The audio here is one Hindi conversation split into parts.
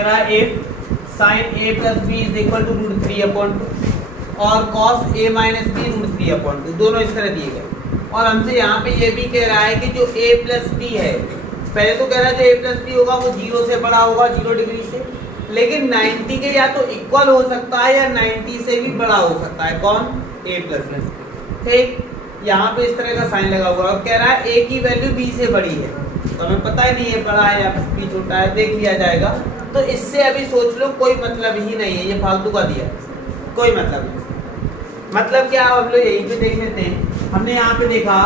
कह रहा है if sine A plus B is equal to root 3/2 और cos A minus B root 3/2, दोनों इस तरह दिए गए। और हमसे यहाँ पे ये भी कह रहा है कि जो a प्लस बी है, पहले तो कह रहा है जो a प्लस बी होगा वो 0 से बड़ा होगा, 0 डिग्री से, लेकिन 90 के या तो इक्वल हो सकता है या 90 से भी बड़ा हो सकता है। कौन? a plus B. ठीक, यहाँ पे इस तरह का साइन लगा हुआ है और कह रहा है a की वैल्यू b से बड़ी है, तो हमें पता ही नहीं है बड़ा है या b छोटा है, देख लिया जाएगा। तो इससे अभी सोच लो कोई मतलब ही नहीं है, ये फालतू का दिया, कोई मतलब नहीं। मतलब क्या, हम लोग यही पे देख लेते हैं। हमने यहाँ पे देखा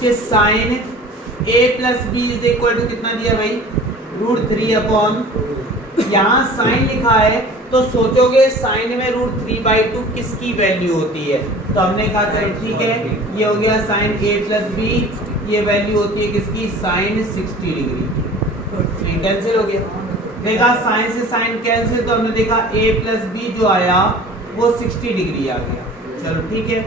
कि sine a plus B is equal to कितना दिया भाई? रूट 3/, यहाँ साइन लिखा है तो सोचोगे साइन में रूट 3/2 किसकी वैल्यू होती है? तो हमने कहा चलो ठीक है, ये हो गया साइन a प्लस बी, ये वैल्यू होती है किसकी? Sign 60 degree. कैंसिल हो गया, देखा साइन से साइन कैंसिल, तो हमने देखा a प्लस बी जो आया वो 60 डिग्री आ गया। चलो ठीक है,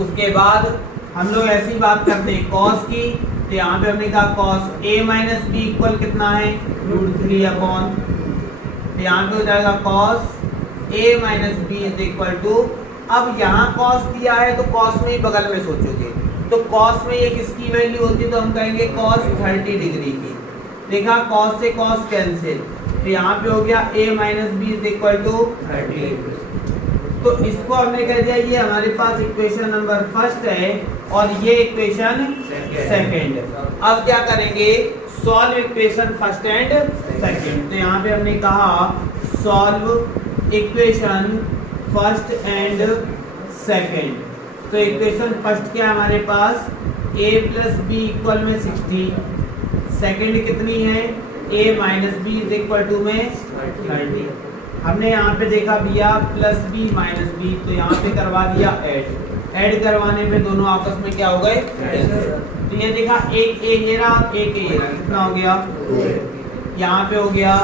उसके बाद हम लोग ऐसी बात करते हैं कॉस की, तो यहाँ पे हमने कहा cos a minus B equal कितना है? रूट 3/, तो यहाँ पे हो जाएगा cos a minus B is equal to, अब यहाँ कॉस दिया है तो कॉस में ही बगल में सोचोगे, तो कॉस में ये किसकी वैल्यू होती है? तो हम कहेंगे कॉस 30 डिग्री की। देखा कॉस से कॉस कैंसिल, तो यहाँ पे हो गया a minus B is equal to 30। तो इसको हमने कह दिया ये हमारे पास इक्वेशन नंबर फर्स्ट है और ये इक्वेशन सेकंड। अब क्या करेंगे? Solve equation first and second. तो यहाँ पे हमने कहा solve equation first and second. तो इक्वेशन फर्स्ट क्या है हमारे पास? a प्लस बी इक्वल में 60, सेकंड कितनी है? a minus B is equal to में 30। हमने यहाँ पे देखा भैया प्लस बी माइनस बी, तो यहाँ पे करवा दिया ऐड करवाने पे दोनों आपस में क्या हो गए? तो ये देखा एक ए ये रहा, एक ए ये रहा, कितना हो गया? यहाँ पे हो गया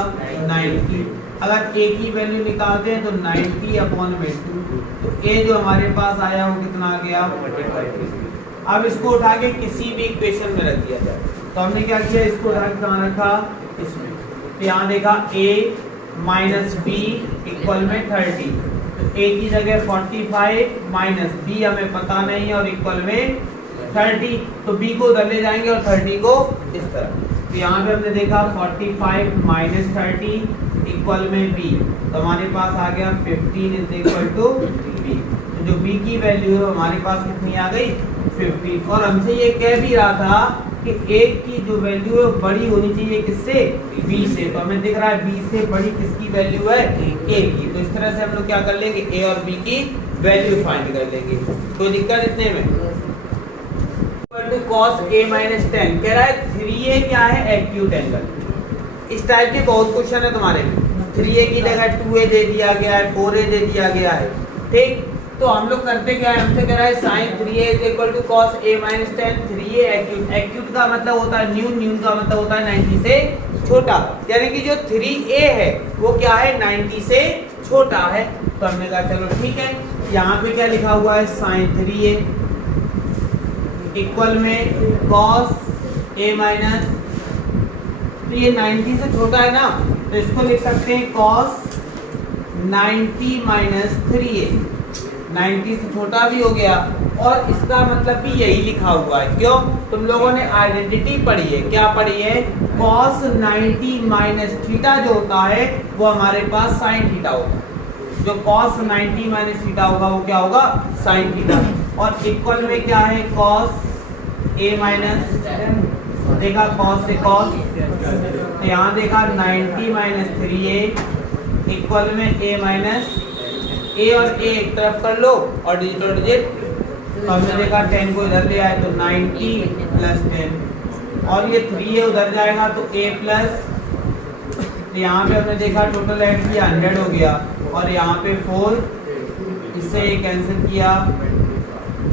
90। अगर ए की वैल्यू निकालते हैं तो 90/2, तो ए जो हमारे पास आया वो कितना आ गया? 45। अब इसको उठा के किसी भी इक्वेशन में रख दिया जाए, तो हमने क्या किया? इसको उठा के कहाँ रखा? इसमें। तो यहाँ देखा a माइनस बी इक्वल में 30, तो a की जगह 45 माइनस b हमें पता नहीं और इक्वल में 30, तो b को उधर ले जाएंगे और 30 को इस तरह। तो यहाँ पे हमने देखा 45 माइनस 30 इक्वल में b, तो हमारे पास आ गया 15 इज इक्वल टू b। तो जो b की वैल्यू है हमारे पास कितनी आ गई? 15। और हमसे ये कह भी रहा था कि a की जो वैल्यू है बड़ी होनी चाहिए किससे? b से। तो हमें दिख रहा है b से बड़ी किसकी वैल्यू है? a की। तो इस तरह से हम लोग क्या कर लेंगे? a और b की वैल्यू फाइंड कर लेंगे। कोई दिक्कत इतने में? cos a minus 10 कह रहा है 3a क्या है? Acute angle. इस टाइप के बहुत क्वेश्चन है तुम्हारे में। 3a की जगह 2a दे दिया गया है, 4a दे दिया गया है। ठीक, तो हम लोग करते क्या है? हमसे कह रहा है sin 3a is equal to cos a minus 10, 3a acute. Acute का मतलब होता है न्यून, न्यून का मतलब होता है 90 से छोटा, यानी कि जो 3a है वो क्या है? 90 से छोटा है। तो हमने कहा चलो ठीक है, यहाँ पे क्या लिखा हुआ है? sin 3a इक्वल में cos a माइनस, तो ये 90 से छोटा है ना, तो इसको लिख सकते हैं cos 90 माइनस 3a। 90 से छोटा भी हो गया और इसका मतलब भी यही लिखा हुआ है। क्यों? तुम लोगों ने आइडेंटिटी पढ़ी है, क्या पढ़ी है? cos 90 माइनस थीटा जो होता है वो हमारे पास sin थीटा होगा। जो cos 90 माइनस थीटा होगा वो क्या होगा? sin theta. और इक्वल में क्या है? cos a माइनस, देखा cos से cos, तो यहाँ देखा 90 माइनस 3a इक्वल में a माइनस, a और a एक तरफ कर लो और डिजिट और डिजिट, तो हमने देखा 10 को इधर ले आए तो 90 प्लस 10, और ये 3a उधर जाएगा तो a प्लस, तो यहाँ पे हमने देखा टोटल ऐड किया 100 हो गया, और यहाँ पे 4, इससे ये कैंसिल किया,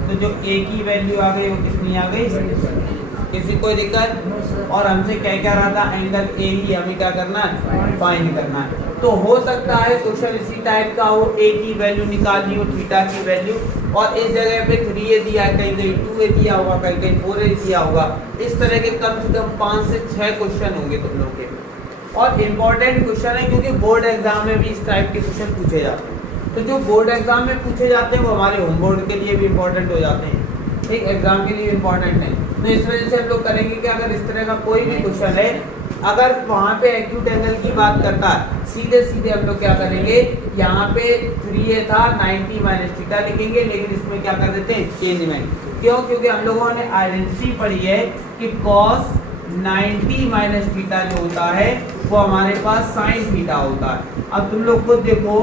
तो जो a की वैल्यू आ गई वो कितनी आ गई? किसी कोई दिक्कत? और हमसे क्या रहा था? एंगल a ही हमें क्या करना है? फाइंड करना है। तो हो सकता है क्वेश्चन इसी टाइप का हो, a की वैल्यू निकालनी हो, थीटा की वैल्यू, और इस जगह पे 3a दिया है, कहीं कहीं 2a दिया होगा, कहीं कहीं 4a दिया होगा। इस तरह के कम से कम 5 से 6 क्वेश्चन होंगे तुम लोग के। और इम्पोर्टेंट क्वेश्चन है क्योंकि बोर्ड एग्जाम में भी इस टाइप के क्वेश्चन पूछे जाते हैं। तो जो बोर्ड एग्जाम में पूछे जाते हैं वो हमारे होम बोर्ड के लिए भी इम्पोर्टेंट हो जाते हैं, ठीक, एग्जाम के लिए इम्पोर्टेंट है। तो इस वजह से हम लोग करेंगे कि अगर इस तरह का कोई भी क्वेश्चन है, अगर वहाँ पे एक्यूट एंगल की बात करता है, सीधे सीधे हम लोग क्या करेंगे, यहाँ पे 3a था 90 माइनस थीटा लिखेंगे, लेकिन इसमें क्या कर देते हैं, चेंज में। क्यों? क्योंकि हम लोगों ने आइडेंटिटी पढ़ी है कि cos 90 माइनस थीटा जो होता है वो हमारे पास साइन थीटा होता है। अब तुम लोग खुद देखो,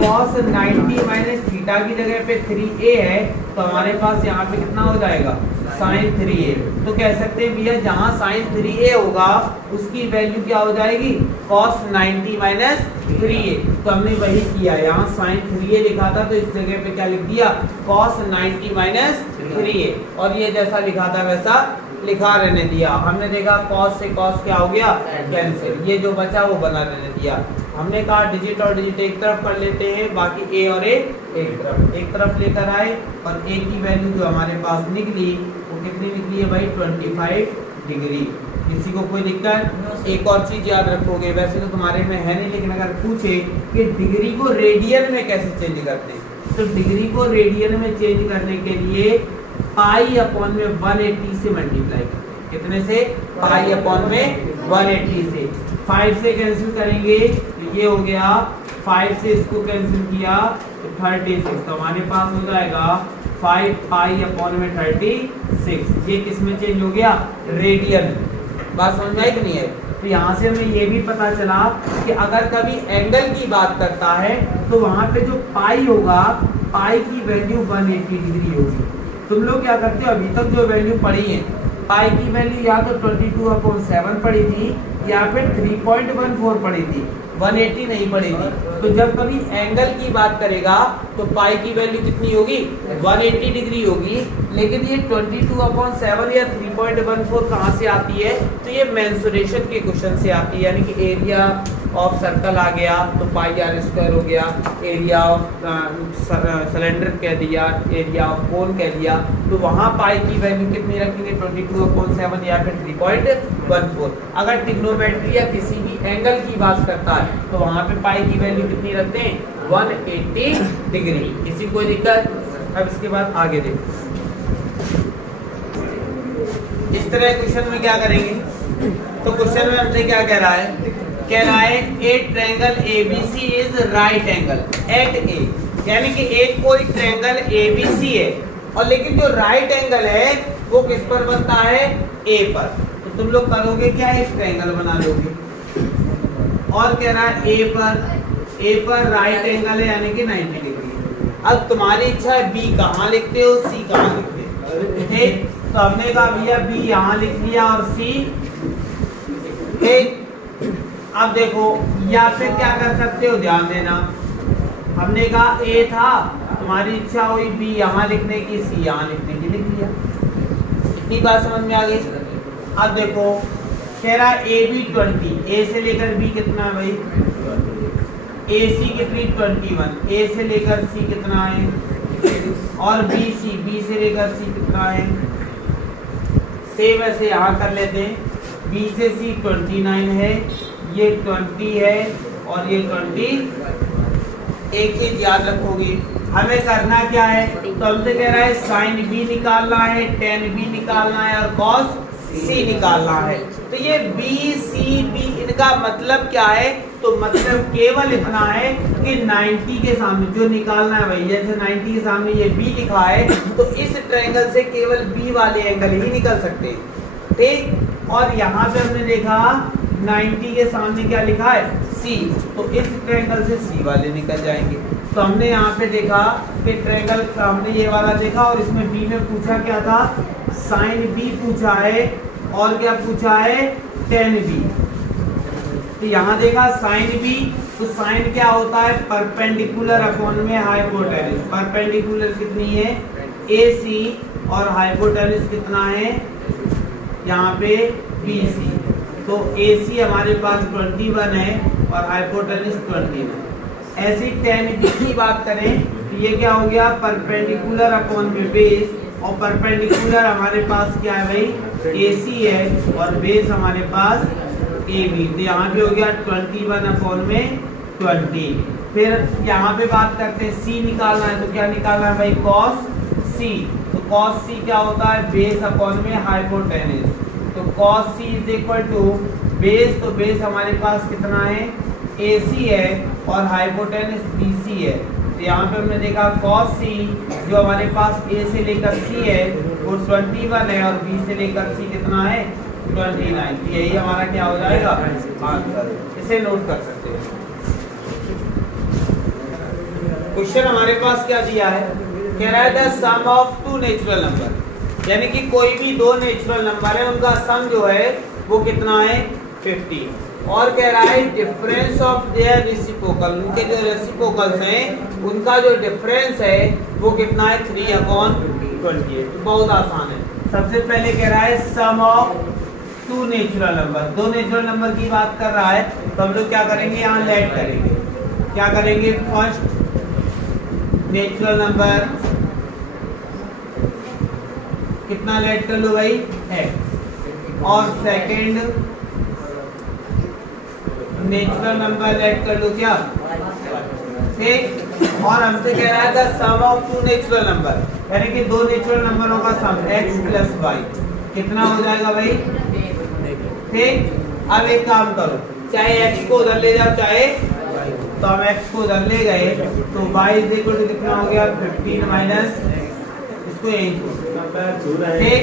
cos 90 माइनस थीटा की जगह पे 3a है, तो हमारे पास यहाँ पे कितना हो जाएगा, साइन 3a। तो कह सकते हैं भैया जहाँ साइन 3a होगा उसकी वैल्यू क्या हो जाएगी, cos 90 माइनस 3a। तो हमने वही किया, यहाँ साइन 3a लिखा था तो इस जगह पे क्या लिख दिया, cos 90 माइनस 3a, और ये जैसा लिखा था वैसा लिखा रहने दिया। हमने देखा cos से cos क्या हो गया, कैंसिल, ये जो बचा वो बना रहने दिया। हमने कहा डिजिट और डिजिट एक तरफ कर लेते हैं, बाकी a और a एक तरफ लेकर आए, और a की वैल्यू जो हमारे पास निकली वो कितनी निकली है भाई, 25 डिग्री। किसी को कोई दिक्कत? एक और चीज याद रखोगे, वैसे तो तुम्हारे में है नहीं, लेकिन अगर पूछे कि डिग्री को रेडियन में कैसे चेंज करते हैं, तो डिग्री को रेडियन में चेंज करने के लिए पाई अपॉन में 180 से मल्टीप्लाई करते हैं। कितने से? पाई अपॉन में 180 से। 5 से कैंसिल करेंगे तो ये हो गया, 5 से इसको कैंसिल किया तो 36, तो हमारे पास हो जाएगा 5 पाई अपॉन में 36। ये किस में चेंज हो गया, रेडियन। बात समझ में आई कि नहीं है? तो यहाँ से हमें ये भी पता चला कि अगर कभी एंगल की बात करता है तो वहाँ पे जो पाई होगा, पाई की वैल्यू 180 डिग्री होगी। तुम लोग क्या करते हो, अभी तक जो वैल्यू पढ़ी है, पाई की वैल्यू या तो 22/7 पढ़ी थी या फिर 3.14 पढ़ी थी, 180 नहीं पढ़ी थी। तो जब कभी एंगल की बात करेगा तो पाई की वैल्यू कितनी होगी, 180 डिग्री होगी। लेकिन ये 22/7 या 3.14 कहाँ से आती है, तो ये मेंसुरेशन के क्वेश्चन से आती है, यानी कि एरिया ऑफ सर्कल आ गया तो पाई आर स्क्वायर हो गया, एरिया ऑफ सिलेंडर कह दिया, एरिया ऑफ कोन कह दिया, तो वहाँ पाई की वैल्यू कितनी रखेंगे, 22/7 या फिर 3.14। अगर ट्रिग्नोमेट्री या किसी भी एंगल की बात करता है तो वहाँ पे पाई की वैल्यू कितनी रखते हैं, 180 डिग्री। किसी को दिक्कत? अब इसके बाद आगे देखो, इस तरह क्वेश्चन में क्या करेंगे, तो क्वेश्चन में हमसे क्या कह रहा है, कह रहा है a triangle ABC is right angle at A, यानी कि एक कोई ट्रायंगल ABC है और लेकिन जो राइट एंगल है वो किस पर बनता है, A पर। तो तुम लोग करोगे क्या, एक ट्रायंगल बना लोगे, और कह रहा है A पर राइट एंगल है यानी कि 90 डिग्री। अब तुम्हारी इच्छा है B कहाँ लिखते हो, C कहाँ लिखते हो, ठीक। तो हमने कहा भैया B यहाँ लिख लिया और C, ठीक। अब देखो, या फिर क्या कर सकते हो, ध्यान देना, हमने कहा A था, तुम्हारी इच्छा हुई B यहाँ लिखने की, C यहाँ लिखने की, लिख लिया। इतनी बात समझ में आ गई। अब देखो, कह रहा है AB 20, A से लेकर B कितना है भाई, AC कितनी 21, A से लेकर C कितना है, और BC, B से लेकर C कितना है, सेम ऐसे यहाँ कर लेते हैं, B से C 29 है, ये 20 है और ये 20। एक चीज याद रखोगे, हमें करना क्या है, तो हमसे कह रहा है साइन B निकालना है, tan B निकालना है और cos C निकालना है। तो ये B C B इनका मतलब क्या है, तो मतलब केवल इतना है कि 90 के सामने जो निकालना है भाई, जैसे 90 के सामने ये B लिखा है तो इस ट्रायंगल से केवल B वाले एंगल ही निकल सकते हैं, ठीक। और यहाँ पे हमने देखा 90 के सामने क्या लिखा है, C, तो इस ट्रायंगल से C वाले निकल जाएंगे। तो हमने यहाँ पे देखा कि ट्रायंगल हमने ये वाला देखा और इसमें B में पूछा क्या था, साइन B पूछा है और क्या पूछा है, tan B। तो यहाँ देखा साइन B, तो साइन क्या होता है, परपेंडिकुलर अपॉन में हाइपोटेन्यूज। परपेंडिकुलर कितनी है, AC, और हाइपोटेन्यूज कितना है यहाँ पे BC। तो AC हमारे पास 21 है और हाइपोटेन्यूज 20 है। ऐसी tan B की बात करें तो ये क्या हो गया, परपेंडिकुलर अपॉन में बेस, और परपेंडिकुलर हमारे पास क्या है भाई, AC है और बेस हमारे पास ए बी, तो यहाँ पे हो गया 21 अपॉन में 20। फिर यहाँ पे बात करते हैं सी निकालना है, तो क्या निकालना है भाई, कॉस सी। तो कॉस सी क्या होता है, बेस अपॉन में हाइपोटेनस। तो cos C is equal to base, तो बेस हमारे पास कितना है, ए सी है, और हाइपोटेनस बी सी है। तो यहाँ पे हमने देखा कॉस सी जो हमारे पास ए से लेकर सी है वो 21 है, और बी से लेकर सी कितना है, 29। तो यही हमारा क्या हो जाएगा, आंसर। इसे नोट कर सकते हैं। क्वेश्चन हमारे पास क्या दिया है, कह रहा है the sum of two natural number, यानी कि कोई भी दो नेचुरल नंबर है उनका सम जो है वो कितना है, 50। और कह रहा है डिफरेंस ऑफ देयर रेसिप्रोकल, उनके जो रेसिप्रोकल्स हैं उनका जो डिफरेंस है वो कितना है, 3/28। बहुत आसान है। सबसे पहले कह रहा है सम ऑफ टू नेचुरल नंबर, दो नेचुरल नंबर की बात कर रहा है, तो हम लोग क्या करेंगे, यहाँ लेट करेंगे। क्या करेंगे, फर्स्ट नेचुरल नंबर कितना लेट कर लो भाई, x, और सेकंड नेचुरल नंबर लेट कर लो क्या, ठीक। और हमसे कह रहा है the sum of two natural number, यानी कि दो नेचुरल नंबरों का सम x प्लस y कितना हो जाएगा भाई, ठीक। अब एक काम करो, चाहे x को उधर ले जाओ, चाहे, तो हम x को उधर ले गए तो y इज इक्वल टू कितना हो गया, 15 माइनस, इसको यही ठीक।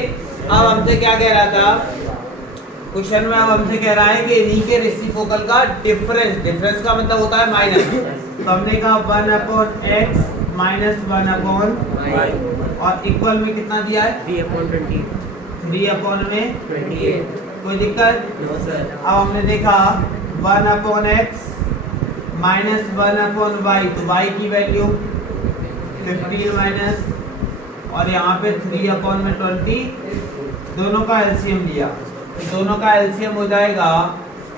अब हमसे क्या कह रहा था क्वेश्चन में, अब हमसे कह रहा है कि इन्हीं के रेसिप्रोकल का डिफरेंस, डिफरेंस का मतलब होता है माइनस, तो हमने कहा 1/x माइनस 1/y, और इक्वल में कितना दिया है, 3/20, 3 में 28। कोई दिक्कत, अब हमने देखा 1/x माइनस 1/y, तो y की वैल्यू 15 माइनस, और यहाँ पे 3/20, दोनों का एलसीएम लिया, तो दोनों का एलसीएम हो जाएगा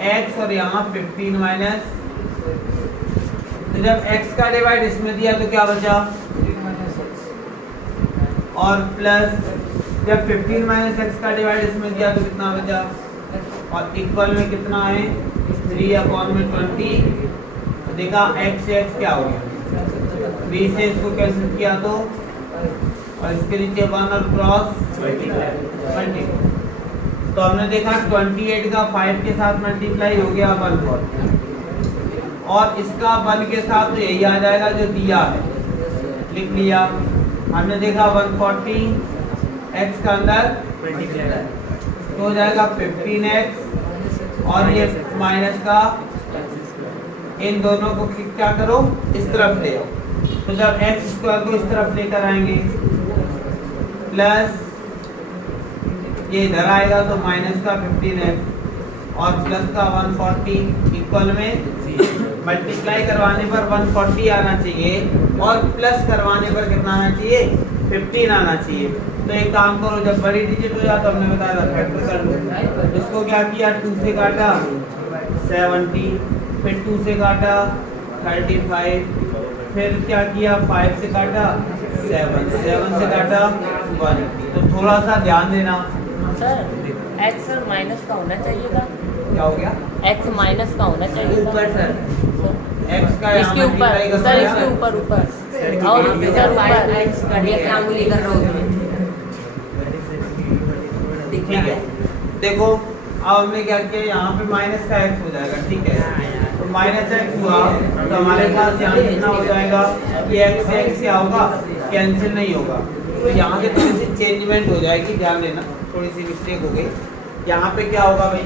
x, और यहाँ 15 माइनस, तो जब x का डिवाइड इसमें दिया तो क्या बचा, और प्लस जब 15 माइनस x का डिवाइड इसमें दिया तो कितना बचा, और इक्वल में कितना है, 3/20। देखा x से x क्या हो गया, 3 से इसको कैंसिल किया तो, और इसके नीचे 1 और क्रॉस 20। तो हमने देखा 28 का 5 के साथ मल्टीप्लाई हो गया 140, और इसका 1 के साथ तो यही आ जाएगा जो दिया है, लिख लिया। हमने देखा 140 x का अंदर तो हो जाएगा 15x, और ये माइनस का, इन दोनों को क्या करो, इस तरफ ले आओ, तो जब x स्क्वायर को इस तरफ लेकर आएंगे प्लस ये इधर आएगा तो माइनस का 15x और प्लस का 140 इक्वल में मल्टीप्लाई करवाने पर 140 आना चाहिए और प्लस करवाने पर कितना आना चाहिए, 15 आना चाहिए। तो एक काम करो, जब बड़ी डिजिट हो जाए तो हमने बताया था फैक्टर कर लो। इसको क्या किया, 2 से काटा 70, फिर 2 से काटा 35, फिर क्या किया 5 से काटा 7, 7 से काटा 1। तो थोड़ा सा ध्यान देना सर, x सर माइनस का होना चाहिए था, क्या हो गया, x माइनस का होना चाहिए था ऊपर सर, x का इसके ऊपर सर, इसके ऊपर ऊपर और सर ऊपर x का ये आंगुली कर रहा हूँ। ठीक है, देखो अब हमने क्या किया, यहाँ पे माइनस का x हो जाएगा, ठीक है। तो माइनस x हुआ तो हमारे पास यहाँ कितना हो जाएगा, ये x से x क्या होगा, कैंसिल नहीं होगा। तो यहाँ से थोड़ी सी चेंजमेंट हो जाएगी, ध्यान देना, थोड़ी सी मिस्टेक हो गई। यहाँ पे क्या होगा भाई,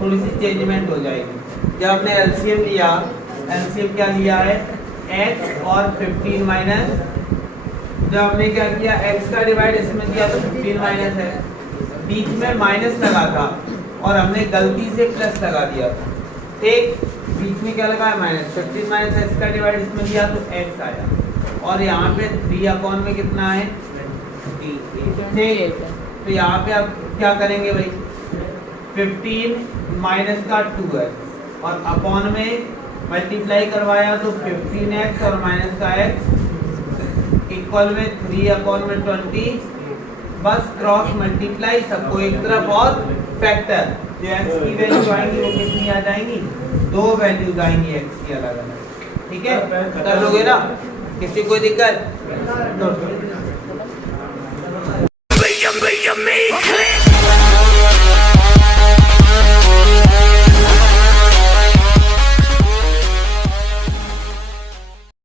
थोड़ी सी चेंजमेंट हो जाएगी। जब हमने एलसीएम लिया, एलसीएम क्या लिया है, x और 15 माइनस, जब हमने क्या किया, x का डिवाइड इसमें किया तो 15 माइनस है, बीच में माइनस लगा था और हमने गलती से प्लस लगा दिया था, ठीक। बीच में क्या लगा है, माइनस, 15 माइनस x का डिवाइड इसमें दिया तो x आया, और यहाँ पे 3 अपॉन में कितना है, ठीक। तो यहाँ पे आप क्या करेंगे भाई, 15 माइनस का 2x और अपॉन में मल्टीप्लाई करवाया तो 15x और माइनस का x इक्वल में 3 अपॉन में 20 बस क्रॉस मल्टीप्लाई सबको एक तरफ और फैक्टर जो x की वैल्यू आएंगी वो कितनी आ जाएंगी, 2 वैल्यूज आएंगी x की अलग अलग। ठीक है, कर लोगे ना, किसी कोई दिक्कत?